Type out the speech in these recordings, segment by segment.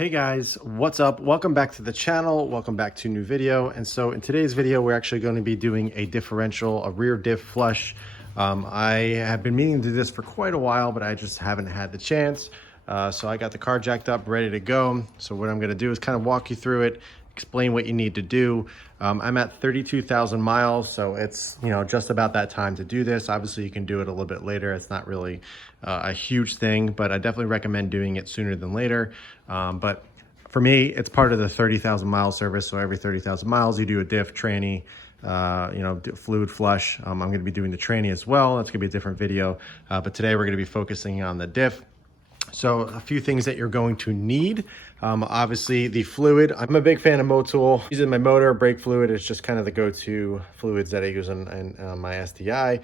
Hey guys, what's up? Welcome back to the channel. Welcome back to a new video. And so in today's video, we're actually going to be doing a differential, a rear diff flush. I have been meaning to do this for quite a while, but I just haven't had the chance. So I got the car jacked up, ready to go. So what I'm going to do is kind of walk you through it, explain what you need to do. I'm at 32,000 miles, so it's just about that time to do this. Obviously, you can do it a little bit later. It's not really a huge thing, but I definitely recommend doing it sooner than later. But for me, it's part of the 30,000 mile service. So every 30,000 miles, you do a diff, tranny, fluid flush. I'm going to be doing the tranny as well. That's going to be a different video. But today we're going to be focusing on the diff. So a few things that you're going to need. Obviously the fluid. I'm a big fan of Motul. Using my motor, brake fluid is just kind of the go-to fluids that I use on my STI.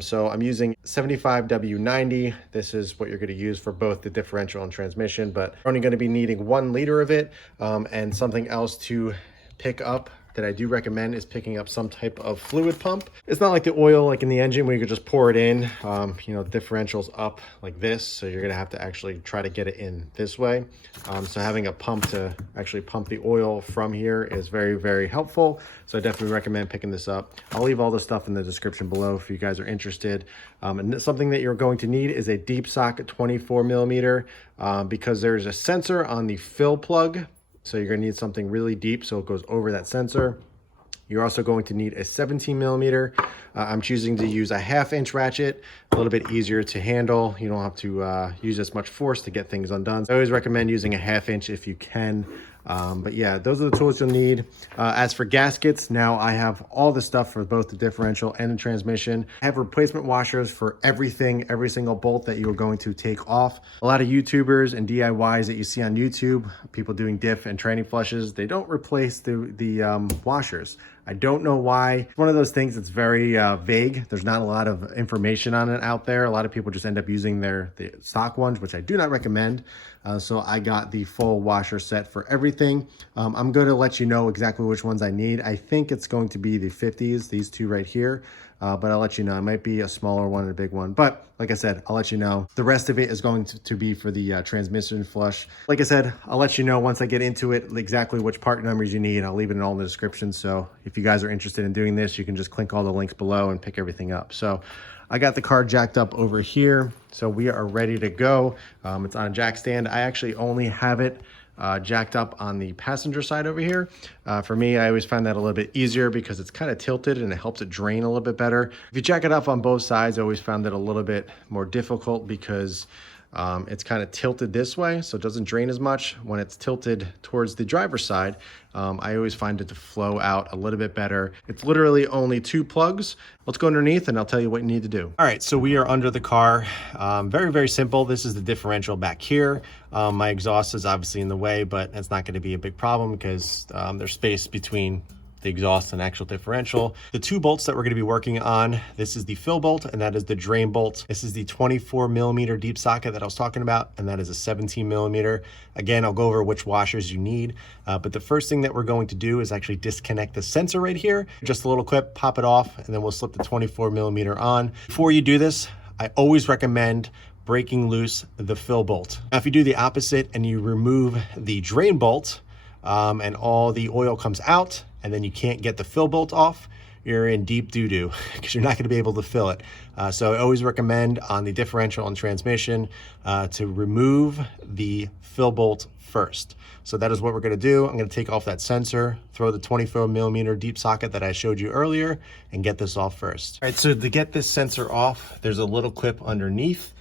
So I'm using 75W90. This is what you're going to use for both the differential and transmission, but you're only going to be needing 1 liter of it. And something else to pick up that I do recommend is picking up some type of fluid pump. It's not like the oil like in the engine where you could just pour it in. The differential's up like this, so you're gonna have to actually try to get it in this way. So having a pump to actually pump the oil from here is very, very helpful. So I definitely recommend picking this up. I'll leave all the stuff in the description below if you guys are interested. And something that you're going to need is a deep socket 24 millimeter because there's a sensor on the fill plug. So you're going to need something really deep so it goes over that sensor. You're also going to need a 17 millimeter. I'm choosing to use a 1/2 inch ratchet, a little bit easier to handle. You don't have to use as much force to get things undone. So I always recommend using a 1/2 inch if you can. But yeah, those are the tools you'll need. As for gaskets, now I have all the stuff for both the differential and the transmission. I have replacement washers for everything, every single bolt that you are going to take off. A lot of YouTubers and DIYs that you see on YouTube, people doing diff and tranny flushes, they don't replace the washers. I don't know why. It's one of those things that's very vague. There's not a lot of information on it out there. A lot of people just end up using the stock ones, which I do not recommend. So I got the full washer set for everything. I'm going to let you know exactly which ones I need. I think it's going to be the 50s, these two right here. But I'll let you know. It might be a smaller one and a big one. But like I said, I'll let you know. The rest of it is going to be for the transmission flush. Like I said, I'll let you know once I get into it exactly which part numbers you need. I'll leave it all in the description. So if you guys are interested in doing this, you can just click all the links below and pick everything up. So I got the car jacked up over here. So we are ready to go. It's on a jack stand. I actually only have it jacked up on the passenger side over here. For me, I always find that a little bit easier because it's kind of tilted and it helps it drain a little bit better. If you jack it up on both sides, I always found it a little bit more difficult because it's kind of tilted this way, so it doesn't drain as much. When it's tilted towards the driver's side, I always find it to flow out a little bit better. It's literally only 2 plugs. Let's go underneath and I'll tell you what you need to do. All right, so we are under the car. Very, very simple. This is the differential back here. My exhaust is obviously in the way, but it's not going to be a big problem because there's space between the exhaust and actual differential. The 2 bolts that we're going to be working on, this is the fill bolt and that is the drain bolt. This is the 24 millimeter deep socket that I was talking about, and that is a 17 millimeter. Again, I'll go over which washers you need, but the first thing that we're going to do is actually disconnect the sensor right here. Just a little clip, pop it off, and then we'll slip the 24 millimeter on. Before you do this, I always recommend breaking loose the fill bolt. Now, if you do the opposite and you remove the drain bolt and all the oil comes out, and then you can't get the fill bolt off, you're in deep doo-doo because you're not going to be able to fill it. So I always recommend on the differential and transmission to remove the fill bolt first. So that is what we're going to do. I'm going to take off that sensor, throw the 24 millimeter deep socket that I showed you earlier, and get this off first. All right, so to get this sensor off, there's a little clip underneath.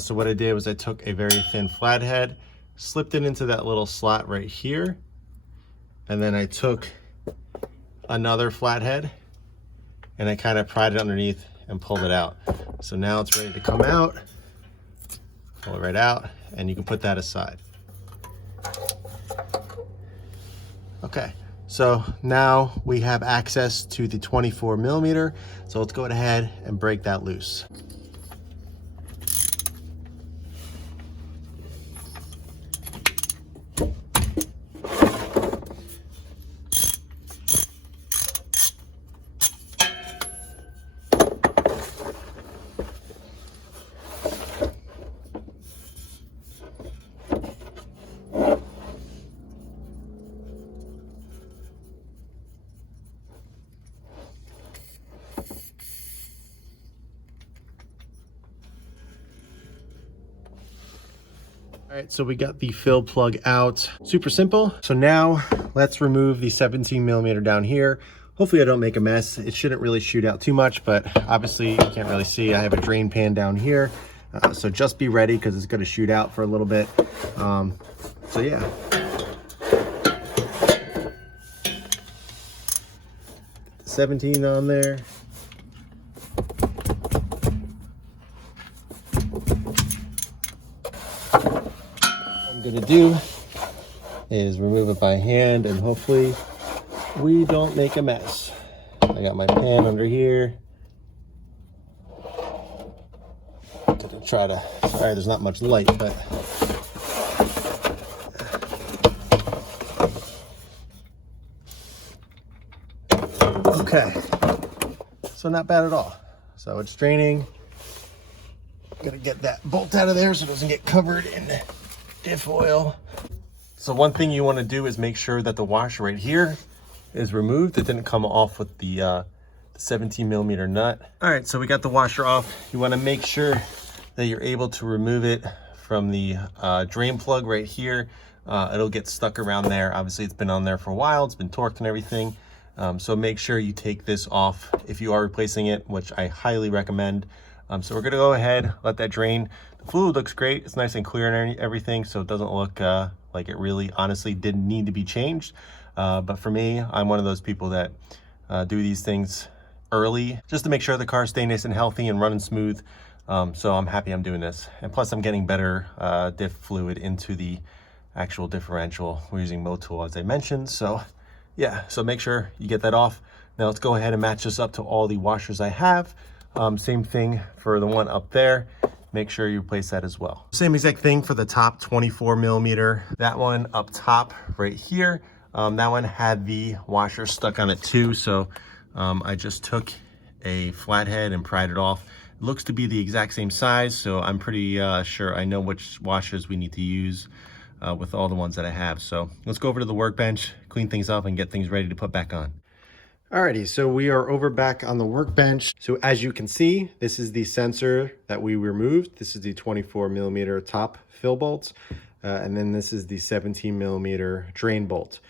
So what I did was I took a very thin flathead, slipped it into that little slot right here, and then I took another flathead and I kind of pried it underneath and pulled it out. So now it's ready to come out. Pull it right out and you can put that aside. Okay, so now we have access to the 24 millimeter. So let's go ahead and break that loose. right, so we got the fill plug out. Super simple. So now let's remove the 17 millimeter down here. Hopefully I don't make a mess. It shouldn't really shoot out too much, but obviously you can't really see. I have a drain pan down here. So just be ready because it's going to shoot out for a little bit. So yeah. 17 on there. I'm gonna do is remove it by hand and hopefully we don't make a mess. I got my pan under here. Gonna try to, sorry there's not much light, but okay. So not bad at all. So it's draining. Gotta get that bolt out of there so it doesn't get covered in diff oil. So one thing you want to do is make sure that the washer right here is removed. It didn't come off with the 17 millimeter nut. All right, so we got the washer off. You want to make sure that you're able to remove it from the drain plug right here. It'll get stuck around there. Obviously it's been on there for a while. It's been torqued and everything. So make sure you take this off if you are replacing it, which I highly recommend. So we're gonna go ahead, let that drain. The fluid looks great. It's nice and clear and everything, so it doesn't look like it really honestly didn't need to be changed. But for me, I'm one of those people that do these things early just to make sure the car stays nice and healthy and running smooth. So I'm happy I'm doing this. And plus I'm getting better diff fluid into the actual differential. We're using Motul as I mentioned. So yeah, so make sure you get that off. Now let's go ahead and match this up to all the washers I have. Same thing for the one up there. Make sure you replace that as well. Same exact thing for the top 24 millimeter. That one up top right here. That one had the washer stuck on it too. So I just took a flathead and pried it off. It looks to be the exact same size. So I'm pretty sure I know which washers we need to use with all the ones that I have. So let's go over to the workbench, clean things up and get things ready to put back on. Alrighty, so we are over back on the workbench. So as you can see, this is the sensor that we removed. This is the 24 millimeter top fill bolt. And then this is the 17 millimeter drain bolt.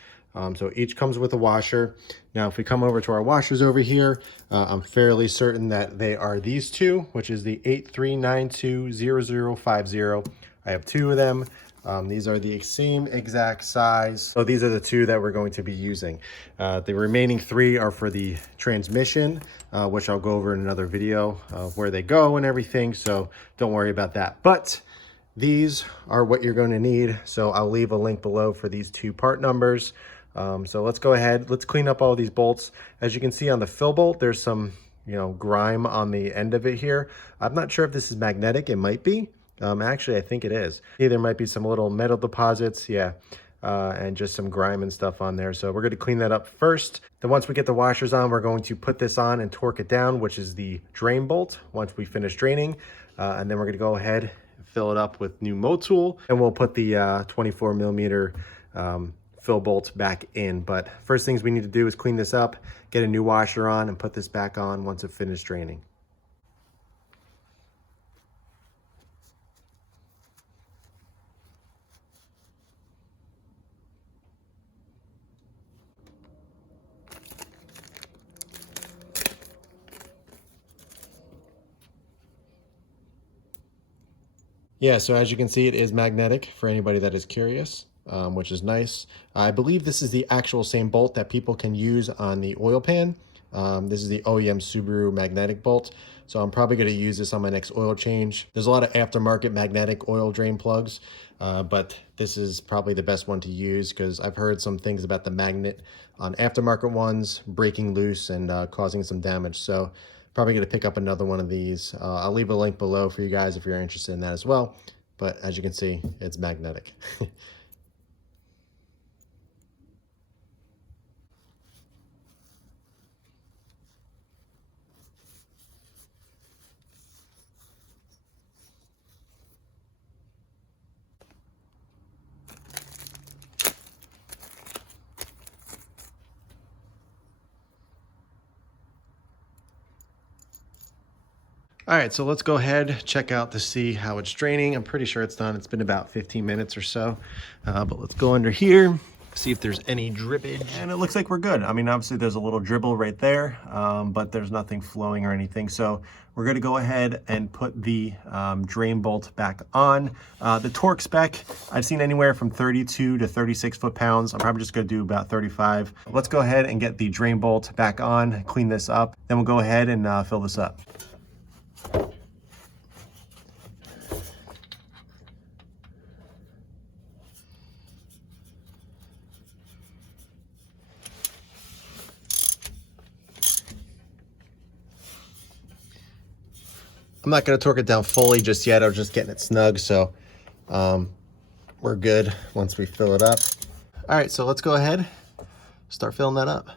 So each comes with a washer. Now, if we come over to our washers over here, I'm fairly certain that they are these two, which is the 83920050. I have two of them. These are the same exact size. So these are the two that we're going to be using. The remaining three are for the transmission, which I'll go over in another video where they go and everything. So don't worry about that. But these are what you're going to need. So I'll leave a link below for these two part numbers. So let's go ahead. Let's clean up all these bolts. As you can see on the fill bolt, there's some, grime on the end of it here. I'm not sure if this is magnetic. It might be. Actually, I think it is. Yeah, there might be some little metal deposits, yeah, and just some grime and stuff on there. So we're going to clean that up first. Then once we get the washers on, we're going to put this on and torque it down, which is the drain bolt once we finish draining. And then we're going to go ahead and fill it up with new Motul, and we'll put the 24 millimeter fill bolt back in. But first things we need to do is clean this up, get a new washer on, and put this back on once it finished draining. Yeah, so as you can see, it is magnetic for anybody that is curious, which is nice. I believe this is the actual same bolt that people can use on the oil pan. This is the OEM Subaru magnetic bolt. So I'm probably going to use this on my next oil change. There's a lot of aftermarket magnetic oil drain plugs, but this is probably the best one to use because I've heard some things about the magnet on aftermarket ones breaking loose and causing some damage. So probably going to pick up another one of these. I'll leave a link below for you guys if you're interested in that as well. But as you can see, it's magnetic. All right, so let's go ahead, check out to see how it's draining. I'm pretty sure it's done. It's been about 15 minutes or so, but let's go under here, see if there's any drippage. And it looks like we're good. I mean, obviously there's a little dribble right there, but there's nothing flowing or anything. So we're gonna go ahead and put the drain bolt back on. The torque spec, I've seen anywhere from 32 to 36 foot-pounds. I'm probably just gonna do about 35. Let's go ahead and get the drain bolt back on, clean this up. Then we'll go ahead and fill this up. I'm not going to torque it down fully just yet. I was just getting it snug, so we're good once we fill it up. All right, so let's go ahead, start filling that up.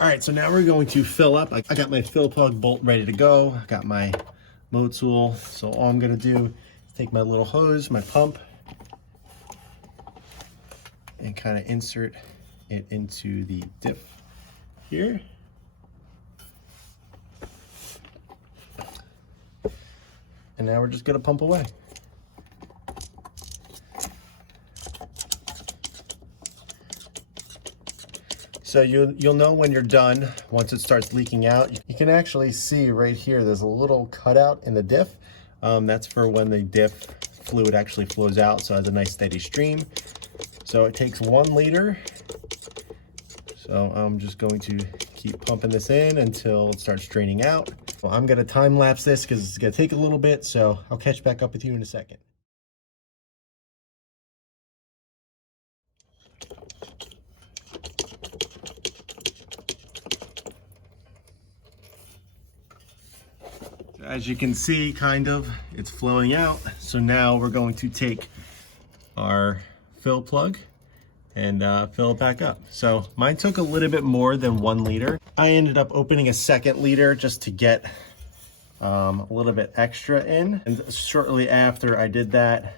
All right, so now we're going to fill up. I got my fill plug bolt ready to go. I got my Motul. So all I'm going to do is take my little hose, my pump, and kind of insert it into the dip here. And now we're just going to pump away. So you'll know when you're done once it starts leaking out. You can actually see right here, there's a little cutout in the diff. That's for when the diff fluid actually flows out, so it has a nice steady stream. So it takes 1 liter. So I'm just going to keep pumping this in until it starts draining out. Well, I'm gonna time lapse this because it's gonna take a little bit, so I'll catch back up with you in a second. As you can see, kind of, it's flowing out. So now we're going to take our fill plug and fill it back up. So mine took a little bit more than 1 liter. I ended up opening a 2nd liter just to get a little bit extra in. And shortly after I did that,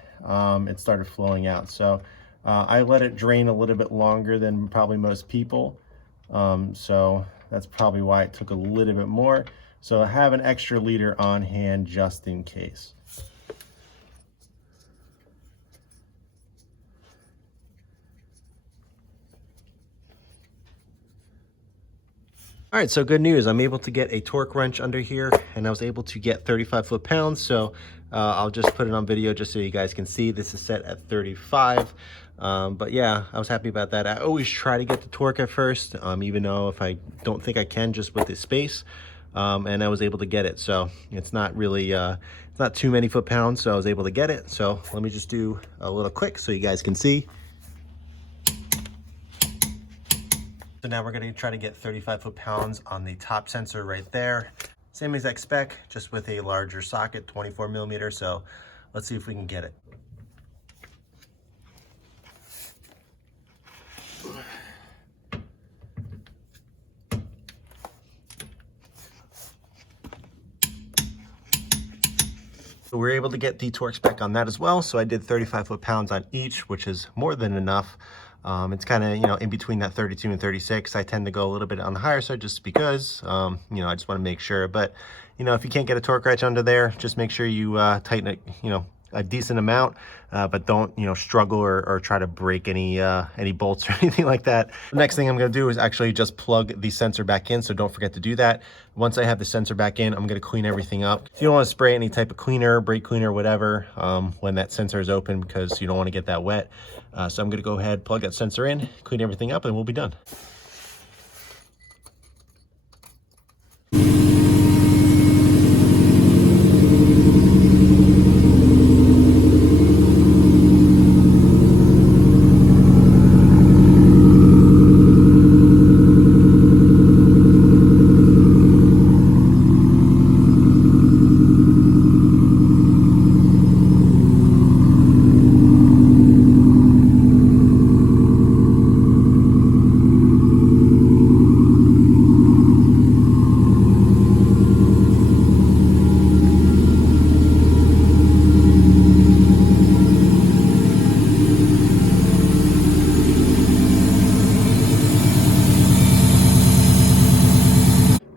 it started flowing out. So I let it drain a little bit longer than probably most people. So that's probably why it took a little bit more. So I have an extra liter on hand just in case. All right, so good news. I'm able to get a torque wrench under here, and I was able to get 35 foot-pounds. So I'll just put it on video just so you guys can see. This is set at 35. But yeah, I was happy about that. I always try to get the torque at first, even though if I don't think I can just with the space. And I was able to get it. So it's not really, it's not too many foot-pounds, so I was able to get it. So let me just do a little quick so you guys can see. So now we're gonna try to get 35 foot-pounds on the top sensor right there. Same exact spec, just with a larger socket, 24 millimeter. So let's see if we can get it. So we're able to get the torque spec on that as well. So I did 35 foot-pounds on each, which is more than enough. It's kind of, you know, in between that 32 and 36. I tend to go a little bit on the higher side just because, you know, I just want to make sure. But, you know, if you can't get a torque wrench under there, just make sure you tighten it, you know, a decent amount, but don't, you know, struggle or try to break any bolts or anything like that. The next thing I'm going to do is actually just plug the sensor back in, so don't forget to do that. Once I have the sensor back in, I'm going to clean everything up. You don't want to spray any type of cleaner, brake cleaner, whatever, when that sensor is open, because you don't want to get that wet. So I'm going to go ahead, plug that sensor in, clean everything up, and we'll be done.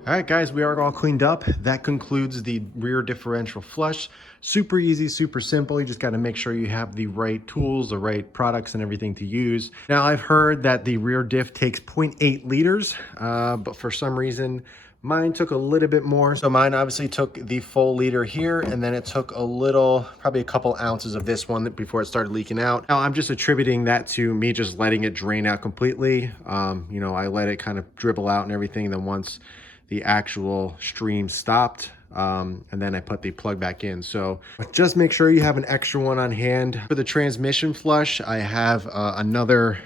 All right, guys, we are all cleaned up. That concludes the rear differential flush. Super easy, super simple. You just got to make sure you have the right tools, the right products and everything to use. Now, I've heard that the rear diff takes 0.8 liters, but for some reason, mine took a little bit more. So mine obviously took the full liter here, and then it took a little, probably a couple ounces of this one before it started leaking out. Now, I'm just attributing that to me just letting it drain out completely. You know, I let it kind of dribble out and everything. And then once the actual stream stopped, and then I put the plug back in. So just make sure you have an extra one on hand. For the transmission flush, I have another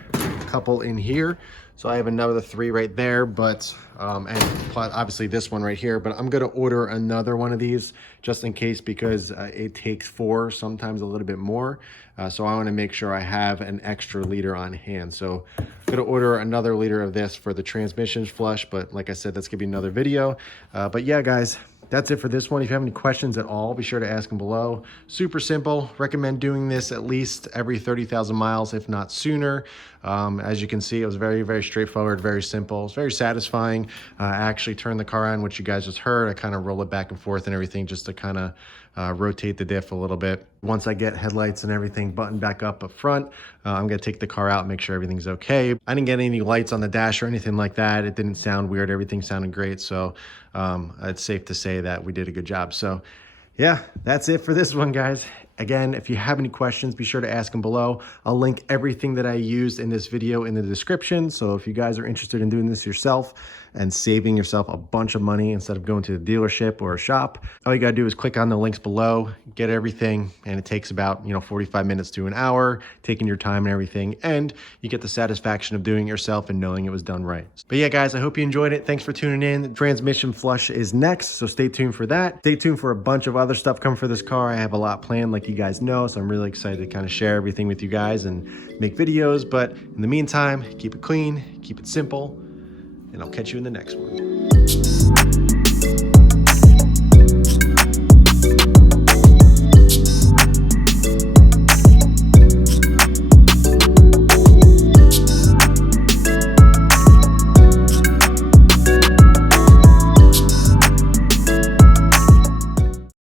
couple in here. So I have another 3 right there, but and obviously this one right here, but I'm gonna order another one of these just in case, because it takes 4, sometimes a little bit more. So I wanna make sure I have an extra liter on hand. So I'm gonna order another liter of this for the transmission flush, but like I said, that's gonna be another video. But yeah, guys, that's it for this one. If you have any questions at all, be sure to ask them below. Super simple. Recommend doing this at least every 30,000 miles, if not sooner. As you can see, it was very, very straightforward, very simple. It's very satisfying. I actually turned the car on, which you guys just heard. I kind of roll it back and forth and everything just to kind of rotate the diff a little bit. Once I get headlights and everything buttoned back up front, I'm gonna take the car out and make sure everything's okay. I didn't get any lights on the dash or anything like that. It didn't sound weird. Everything sounded great. So it's safe to say that we did a good job. So yeah, that's it for this one, guys. Again, if you have any questions, be sure to ask them below. I'll link everything that I used in this video in the description. So if you guys are interested in doing this yourself and saving yourself a bunch of money instead of going to the dealership or a shop, all you gotta do is click on the links below, get everything, and it takes about 45 minutes to an hour, taking your time and everything, and you get the satisfaction of doing it yourself and knowing it was done right. But yeah, guys, I hope you enjoyed it. Thanks for tuning in. The transmission flush is next, so stay tuned for that. Stay tuned for a bunch of other stuff coming for this car. I have a lot planned, like you guys know, so I'm really excited to kind of share everything with you guys and make videos. But in the meantime, keep it clean, keep it simple, and I'll catch you in the next one.